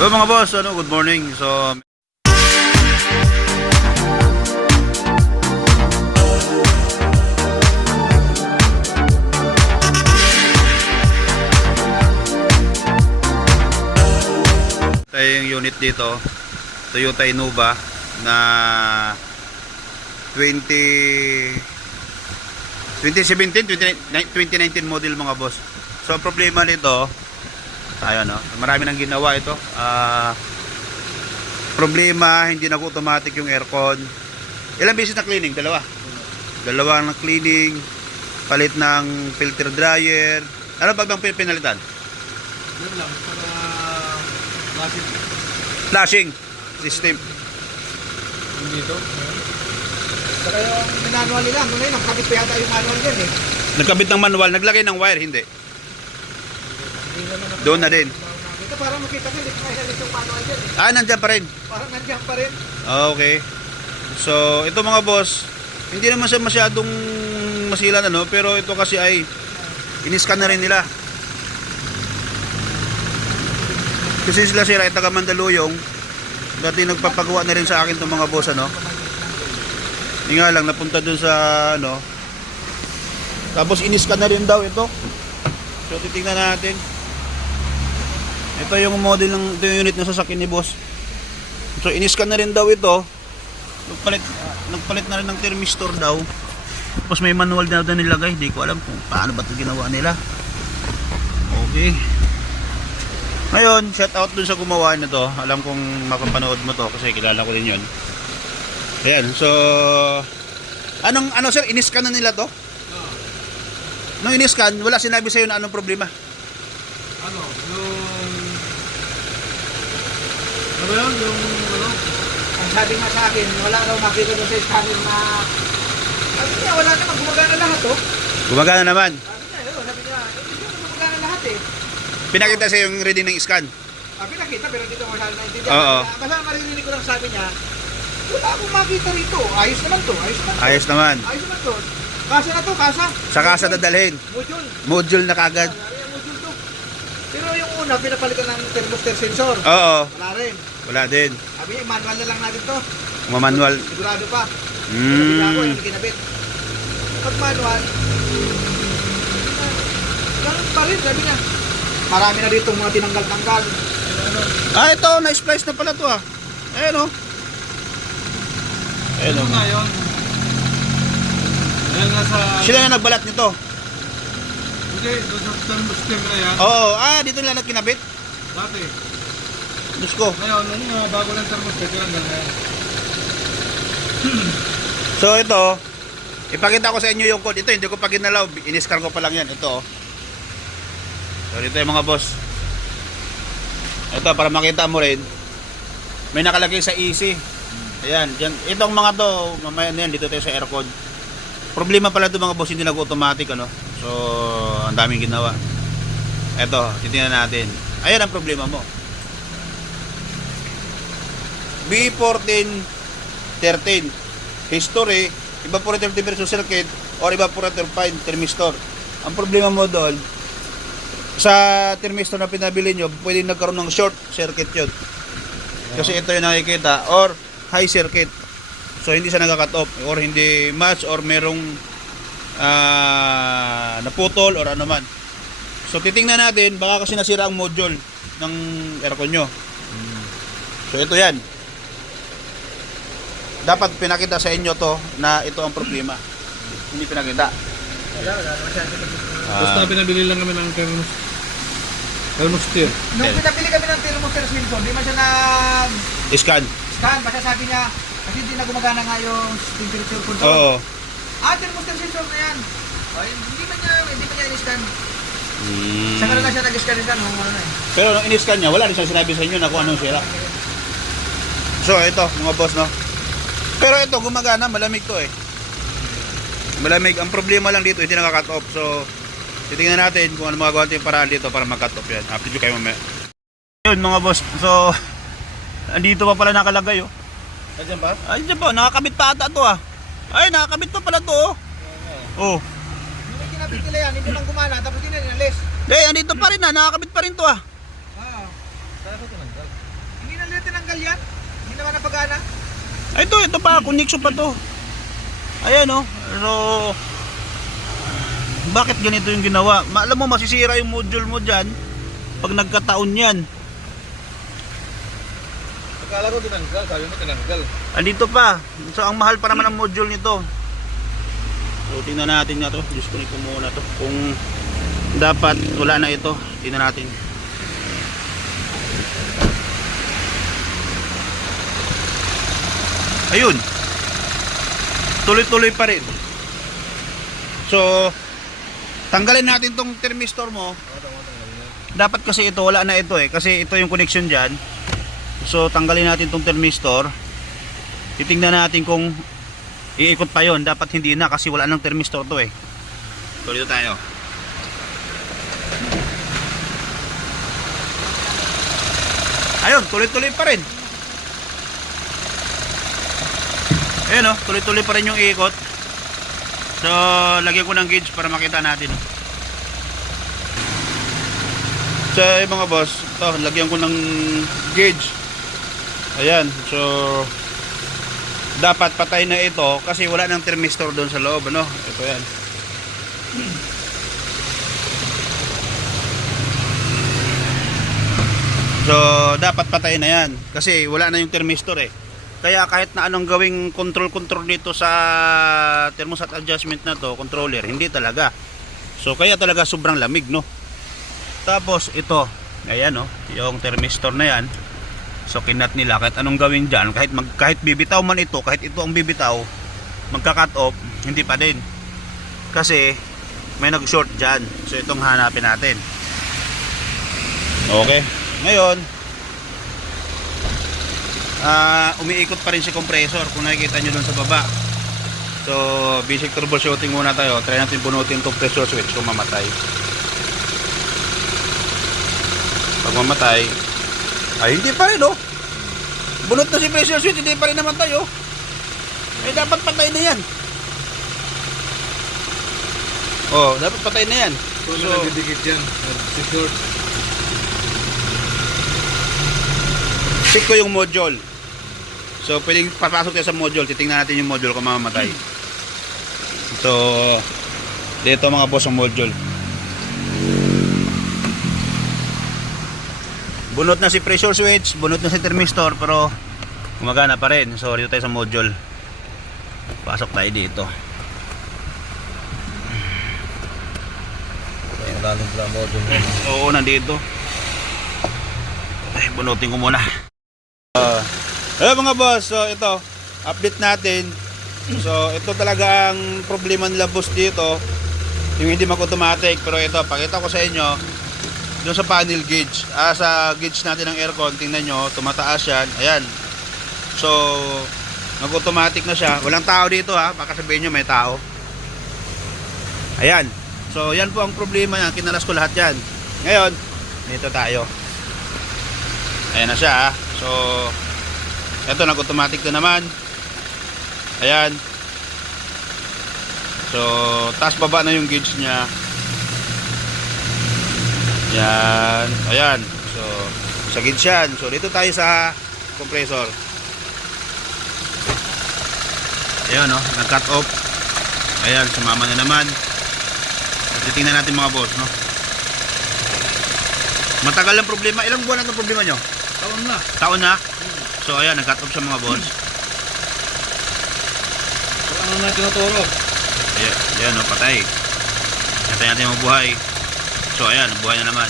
So mga boss, ano, good morning. So tayo yung unit dito Toyota Innova na 20 2017 2019 model mga boss so problema nito tayo no? Marami nang ginawa ito. Ah problema hindi nag automatic yung aircon. Ilang beses na cleaning? Dalawa? Dalawa na cleaning palit ng filter dryer. Ano ba bang pin- pinalitan? Yun lang, para natin flashing system. Dito. Saka yung minanual nila, ano na yun, nakakabit pa yata yung manual dyan eh. nagkabit ng manual naglagay ng wire hindi Doon na din. Ito para makita ko, hindi ko kaisalit yung manual dyan eh. ah nandyan pa rin Parang nandiyan pa rin. Ah, Okay. So, ito mga boss, hindi naman siya masyadong masilan ano, pero ito kasi ay iniskan na rin nila. Kasi sila sila ay taga Mandaluyong, dati nagpapagawa na rin sa akin itong mga boss ano. Hindi nga lang, napunta dun sa ano. Tapos iniskan na rin daw ito. So, titingnan natin. Ito yung model ng ito yung unit ng sasakyan ni boss. So iniskan na rin daw ito. Nagpalit nagpalit na rin ng thermistor daw. Tapos may manual na daw nilagay. Hindi ko alam kung paano ba ito ginawa nila. Okay. Ngayon, shout out dun sa gumawa nito. Alam kong makapanood mo to kasi kilala ko din 'yon. Ayan, so anong ano sir, iniskan na nila to? Nung iniskan, wala sinabi sa'yo na anong problema. Ano, yung... Ano yun, yung ano? Ang sabi nga sa akin, wala raw makita doon sa scanner na... Sabi niya, wala naman, gumagana lahat oh. Gumagana naman. Sabi niya, yun, sabi niya, naman gumagana lahat eh. Pinakita sa'yo yung reading ng scan. Sabi nakita pero hindi ko masyadong naintindihan. Oo. Basta basta maririnig ko lang sabi niya, wala akong makita rito. Ayos naman to, ayos naman to. Ayos naman. Ayos naman to. Kasa na to, kasa. Sa kasa dadalhin. Module. Module na kagad. Wala rin ang module to. Pero yung una, pinapalitan ng thermostat sensor. Oo, Wala rin. wala din. Sabi niya, manual na lang natin to. Mamanual. Sigurado pa. Ako, Mm. kinabit. Pag manual, ganun pa rin, sabi niya. Marami na dito mga tinanggal-tanggal. Ah, ito, na-splice na pala to ah. Ayan o. Ayan o. nga yun? Ayan nga sa... Sila na nagbalat nito. Hindi, doon sa thermostat na yan. Oo, ah, dito nila nagkinabit. Dati. Diyos ko. Ngayon, ano nga, bago lang thermostat yun. Ganyan. So ito, ipakita ko sa inyo yung code. Ito, hindi ko pa ginalaw. Iniskan ko pa lang yan. Ito oh. So dito yung mga boss. Ito, para makita mo rin. May nakalagay sa easy. Ayan, dyan. Itong mga to, mamaya na yan, dito tayo sa aircon. Problema pala ito mga boss, hindi nag-automatic ano. So, ang daming ginawa. Ito, titingnan natin. Ayan ang problema mo. B1413 history, evaporator diffuser circuit or evaporator fine thermistor. Ang problema mo doon, sa thermistor na pinabili nyo, pwedeng nagkaroon ng short circuit yun. Kasi ito yung nakikita, or high circuit. So hindi siya nagka-cut off, or hindi match, or merong ah, naputol, or ano man. So titingnan natin, baka kasi nasira ang module ng aircon nyo. So ito yan. Dapat pinakita sa inyo to na ito ang problema. Hindi pinakita. Wala, wala naman siya. Basta Ah, pinabili lang kami ng thermos thermostat. Nung pinabili kami ng thermostat Simpson, di man siya scan. nag-scan. Basta sabi niya, kasi hindi na gumagana nga yung temperature control. Oo. Ah, thermostat sensor na yan. Ay, hindi man niya, hindi man niya in-scan. Mm. Saka na lang siya nag-scan nung ano na eh. Pero nung in-scan niya, wala rin siyang sinabi sa inyo na kung anong sira. So ito, mga boss, no? Pero ito, gumagana, malamig to eh. Malamig. Ang problema lang dito, hindi nakaka-cut off. So, titingnan natin kung ano magagawa natin yung paraan dito para mag-cut off yan. Update nyo kayo mamaya. Yun, mga boss. So, andito pa pala nakalagay, oh. Nandiyan ba? Ay, dyan pa. Nakakabit pa ata to, ah. Ay, nakakabit pa pala to, oh. Oh. Hindi kinabit nila yan, hindi man gumana, tapos hindi na inalis. Eh, andito pa rin, ah. Nakakabit pa rin to, ah. Ah. Hindi na nila tinanggal yan. Hindi naman napagana. Ay, ito, ito pa, connection pa to. Ayan, oh. So, bakit ganito yung ginawa? Alam mo, masisira yung module mo dyan pag nagkataon yan. Akala ko tinanggal, sabi mo tinanggal. Andito pa. So, ang mahal pa naman ang module nito. So, tingnan natin nga to. Disconnect ko muna to. Kung dapat wala na ito, tingnan natin. Ayun. Tuloy-tuloy pa rin. So, tanggalin natin tong thermistor mo. Dapat kasi ito, wala na ito eh. Kasi ito yung connection dyan. So, tanggalin natin tong thermistor. Titingnan natin kung iikot pa yon Dapat hindi na kasi wala nang thermistor to eh. So, dito tayo. Ayun, tuloy-tuloy pa rin. Ayun oh, tuloy-tuloy pa rin yung ikot. So, lagyan ko ng gauge para makita natin. oh. So, yung mga boss, ito, lagyan ko ng gauge. Ayan, so dapat patay na ito kasi wala nang thermistor doon sa loob, ano? Ito yan. So, dapat patay na yan kasi wala na yung thermistor eh. Kaya kahit na anong gawing control-control dito sa thermostat adjustment na to, controller, hindi talaga. So, kaya talaga sobrang lamig, no? Tapos, ito, ayan, no? Yung thermistor na yan. So, kinat nila kahit anong gawin dyan, kahit, mag, kahit bibitaw man ito, kahit ito ang bibitaw, magka-cut off, hindi pa din. Kasi, may nag-short dyan. So, itong hanapin natin. Okay. Ngayon, ah umiikot pa rin si compressor kung nakikita nyo dun sa baba. So, basic troubleshooting muna tayo. Try natin bunutin itong pressure switch kung mamatay. Pag mamatay, ay hindi pa rin oh. Bunot na si pressure switch, hindi pa rin naman tayo. Eh dapat patay na yan. Oh, dapat patay na yan. So, So, nagdidikit yan. Nag-short. check ko yung module. So, pwedeng papasok tayo sa module. Titingnan natin yung module kung mamamatay. So, dito mga boss ang module. Bunot na si pressure switch, bunot na si thermistor, pero gumagana pa rin. So, dito tayo sa module. Pasok tayo dito. Malalim pala ang module mo. Oo, nandito. Ay, bunutin ko muna. Uh, hello mga boss, so ito, update natin. So, ito talaga ang problema nila boss dito. Yung hindi mag-automatic. Pero ito, pakita ko sa inyo. Doon sa panel gauge. Ah, sa gauge natin ng aircon, tingnan nyo, tumataas yan. Ayan. So, nag-automatic na siya. Walang tao dito ha. Baka sabihin nyo may tao. Ayan. So, yan po ang problema yan. Kinalas ko lahat yan. Ngayon, dito tayo. Ayan na siya. ah. So, eto nag-automatic na naman. Ayan. So, taas baba na yung gauge niya. Yan. Ayan. So, sa gauge yan. So, dito tayo sa compressor. Ayan, no? Nag-cut off. Ayan, sumama na naman. At titingnan natin mga boss, no? Matagal ang problema. Ilang buwan na problema nyo? Taon na. Taon na? So ayan, nag-cut off sa mga boss. So, ano na tinuturo? Ayan, ayan no, patay. Natay natin mabuhay. So ayan, buhay na naman.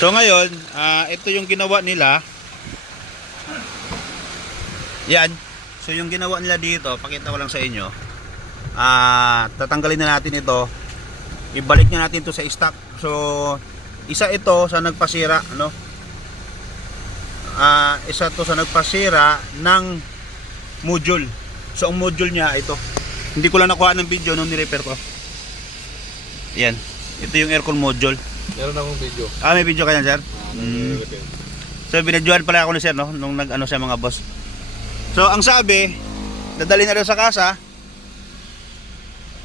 So ngayon, ah, ito yung ginawa nila. Yan. So yung ginawa nila dito, pakita ko lang sa inyo. Ah, tatanggalin na natin ito. Ibalik na natin ito sa stock. So isa ito sa nagpasira, ano? Ah, isa to sa nagpasira ng module. So ang module niya ito. Hindi ko lang nakuha ng video nung ni-repair ko. Yan. Ito yung aircon module. Meron akong video. Ah, may video kaya sir? Ah, Mm. So binadyohan pala ako ni sir no nung nag-ano sa mga boss. So ang sabi, dadali na daw sa kasa.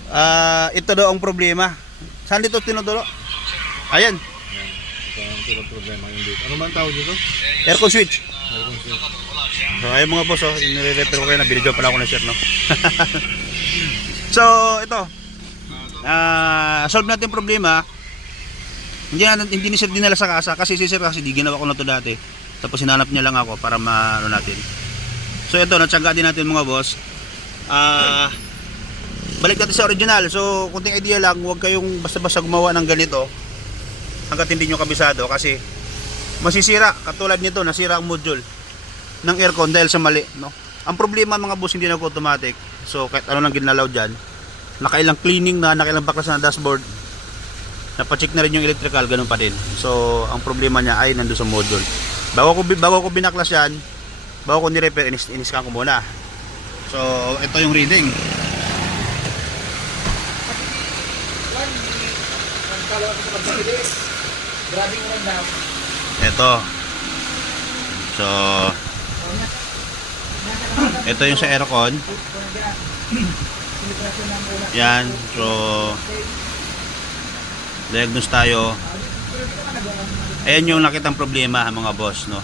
Ah, ito daw ang problema. Saan dito tinuturo? Ayan. Ito ang problema hindi. Ano man tawag dito? Aircon switch. Aircon switch. So, ayun mga boss, oh, inire-repair ko kayo na binidyo pala ako ng sir, no? so, ito. Ah, solve natin problema. Hindi na hindi ni sir dinala sa kasa kasi si sir kasi di ginawa ko na to dati. Tapos hinanap niya lang ako para maano natin. So ito, natsaga din natin mga boss. Ah, balik natin sa original. So, kunting idea lang, huwag kayong basta-basta gumawa ng ganito hanggat hindi nyo kabisado kasi masisira. Katulad nito, nasira ang module ng aircon dahil sa mali, no? Ang problema mga boss hindi nag-automatic. So kahit ano lang ginalaw diyan, nakailang cleaning na, nakailang baklas na dashboard. Napacheck na rin yung electrical, ganun pa din. So ang problema niya ay nandoon sa module. Bago ko bago ko binaklas yan, bago ko ni-repair, inis iniskan ko muna. So ito yung reading. Ito. So ito yung sa aircon. Yan. So diagnose tayo. Ayan yung nakitang problema mga boss, no.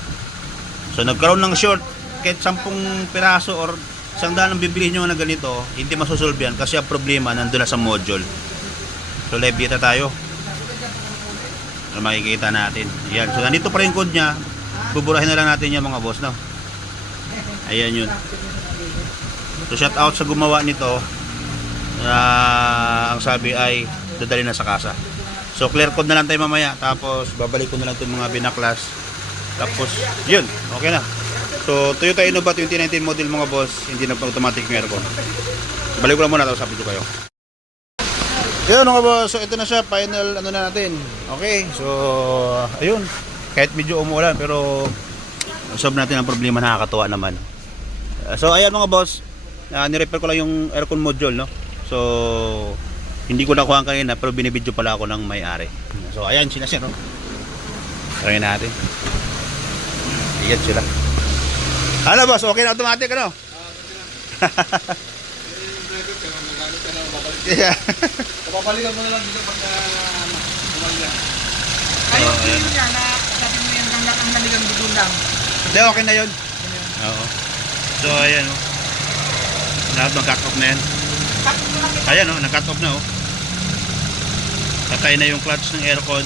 So nagkaroon ng short kahit 10 piraso or isang daan ang bibilihin nyo na ganito, hindi masusolve yan kasi ang problema nandun na sa module. So levita tayo. So makikita natin. Yan. So nandito pa rin code niya. Buburahin na lang natin yung mga boss, no. Ayan yun. So shout out sa gumawa nito. Ah, ang sabi ay dadali na sa kasa. So clear code na lang tayo mamaya. Tapos babalik ko na lang itong mga binaklas. Tapos yun, okay na. So Toyota Innova 2019 model mga boss, hindi na automatic yung aircon. Balik ko lang muna tapos sabi ko kayo. Yun mga boss, so ito na siya, final ano na natin. Okay, so ayun. Kahit medyo umuulan pero solve natin ang problema nakakatuwa naman. So ayan mga boss, uh, nirepair ko lang yung aircon module no. So hindi ko nakuha kanina pero binibidyo pala ako ng may-ari. So ayan sila sir no. Try natin. Ayan sila. Ano boss, okay na automatic ano? yeah. Papalikan mo na lang dito pagka ano, umaga. Ayun, Oh, yun niya na sabi mo yung ang, ang naligang dugo lang. Hindi, okay na yun. Oo. So ayan oh. Lahat off na yan. Ayan oh, nag-cut off na oh. Patay na yung clutch ng aircon.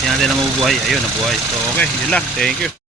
Tingnan natin na mabubuhay. Ayun, nabuhay. So okay, yun lang. Thank you.